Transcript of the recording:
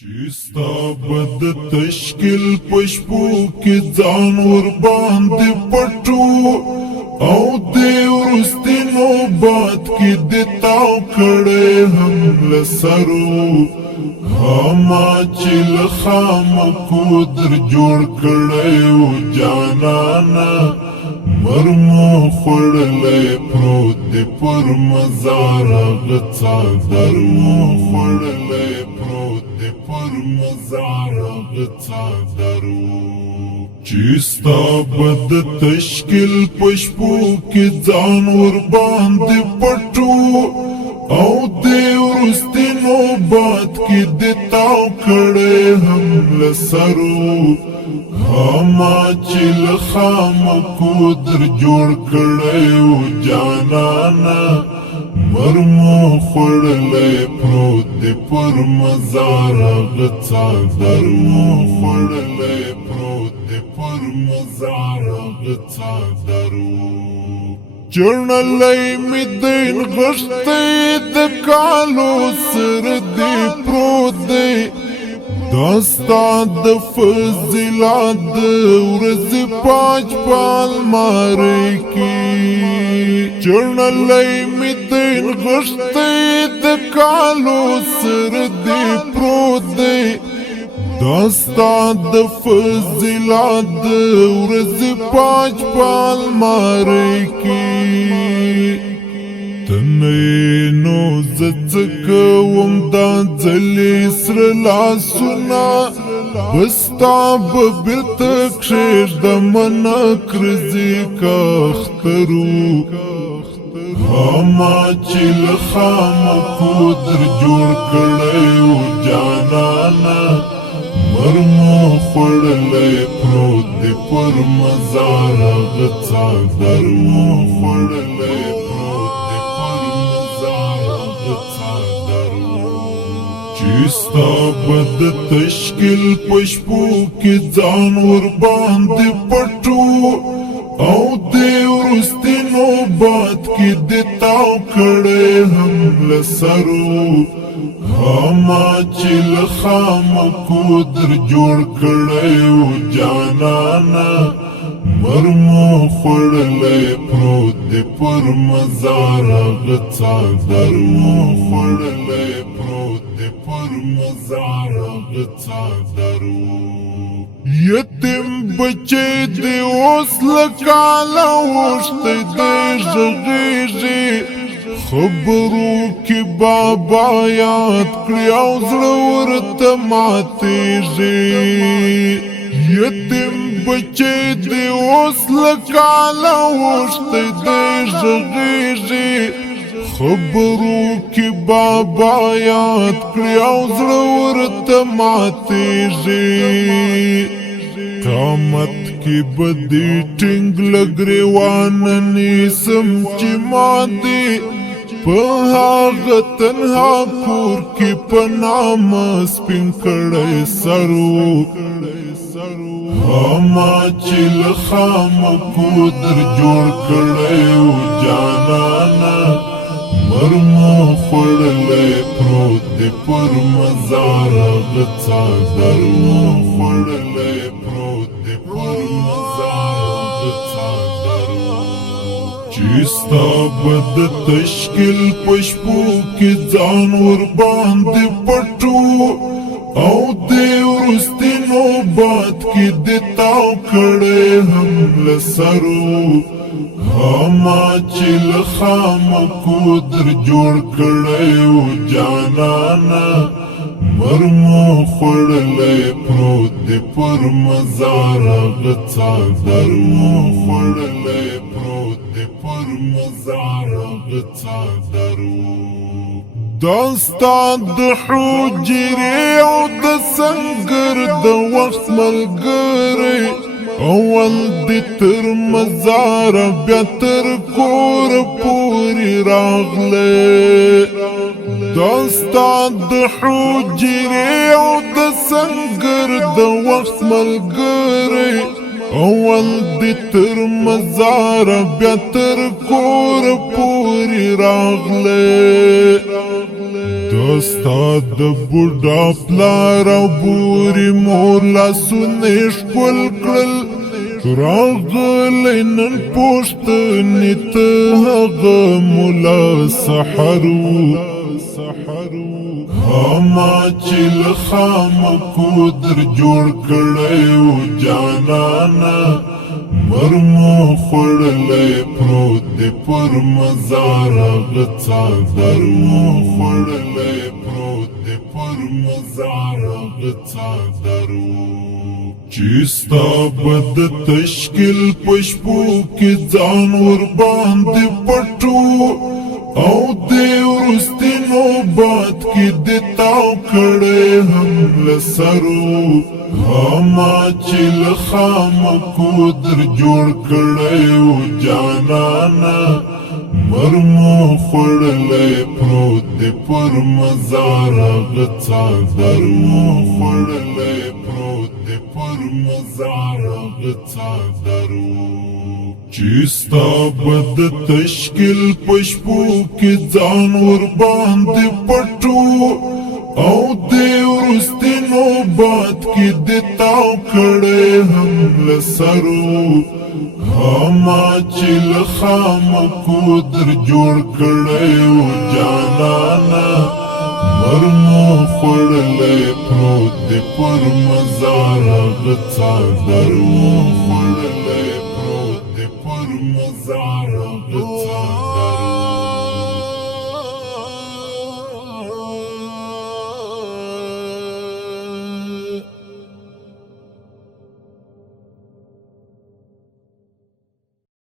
چستا بد تشکیل پشپو کی ځان ور باندې پټو او دې ورستي نوبات کی دتاو کړه هم لسرو هما چې لخام کو در جوړ کړه او جانانا مرمو خړلې پروت دې پر مزار غڅا درمو خړلې پروت دې پر مزار غڅا درو چستا بد تشکیل پشپو کی ځان ور باندې پټو او دې ورستي نوبات کی دتاو کړه هم لسرو هما چې لخام کو در جوړ کړه او جانانا مرمو خړلې پروت دې پر مزار غڅا درمو خړلې پروت دې پر مزار غڅا درو چړنلې می دین غشتې د کالو سر دې پروت دې داستا د فضیلت ورځ پاج پال مارې کی چړنلې می دین غشتې د کالو سر دې پروت دې داستا د فضیلت ورځ پاج پال مارې کی تنینو زڅکوم دا ځلې سر لاسونه بستا ببلت کښېږ د منکرزي کاخترو هما چې لخام کو در جوړ کړی و جانانا مرمو خړلې پروت دې پر مزار غڅا درمو خړلې چستا بد تشکیل پشپو کی ځان ور باندې پټو او دې ورستي نوبات کی دتاو کړه هم لسرو هما چې لخام کو در جوړ کړه او جانانا مرمو خړلې پروت دې پر مزار غڅا درمو خړلې پروت دې پر مزار غڅا درو یتیم بچې دې اوس لکاله وشته دې ژغېږي خبرو کې بابا یاد کړی او زړه ورته ماتېږي یتیم بچې دې اوس لکاله وشته دې ژغېږي خبرو کې بابا یاد کړی او زړه ورته ماتېږي قامت کې بدې ټینګ لګریوان نیسم چې ما دې په هغه تنها کور کې په نامه سپین کړی سرو هما چې لخام کو در جوړ کړی و جانانا مرمو خړلې پروت دې پر مزار غڅا درمو خړلې پروت دې پر مزار غڅا درو چستا بد تشکیل پشپو کی ځان ور باندې پټو او دې ورستي نوبات کی دتاو کړه هم لسرو هما چې لخام کو در جوړ کړه او جانانا مرمو خړلې پروت دې پر مزار غڅا درمو خړلې پروت دې پر مزار غڅا درو داستا د حجرې او د سنگر د وخت ملګری اول دې تر مزار بیا تر کور پورې راغله داستا د حجرې او د سنگر د وخت ملګری اول دې تر مزار بیا تر کور پورې راغله استاد بوډا پلار او بوري مور لاسونه ښکل کړل راغلی نن پوښتنې ته هغه ملا سحر هما چې له خامکو در جوړ کړی و جانانه مرمو خوړلی پروت دی پر مزار هغه څادر مو خوړلی پروت دی پر مزار هغه څادر چې ستا به د تشکیل په شپو کې ځان ورباندې پټو او دې وروستي نوبات کې دې تاو کړی هم له سرو هما چې له خامکو در جوړ کړی و جانانه مرمو خوړلی پروت دی پر مزار هغه څادر مو خوړلی پروت دی پر مزار هغه څادر چې ستا به د تشکیل په شپو کې ځان ورباندې پټو او دې وروستي نوبات کې دې تاو کړی هم له سرو هما چې له خامکو در جوړ کړی و جانانه مرمو خوړلی پروت دی پر مزار هغه څادر مو خوړلی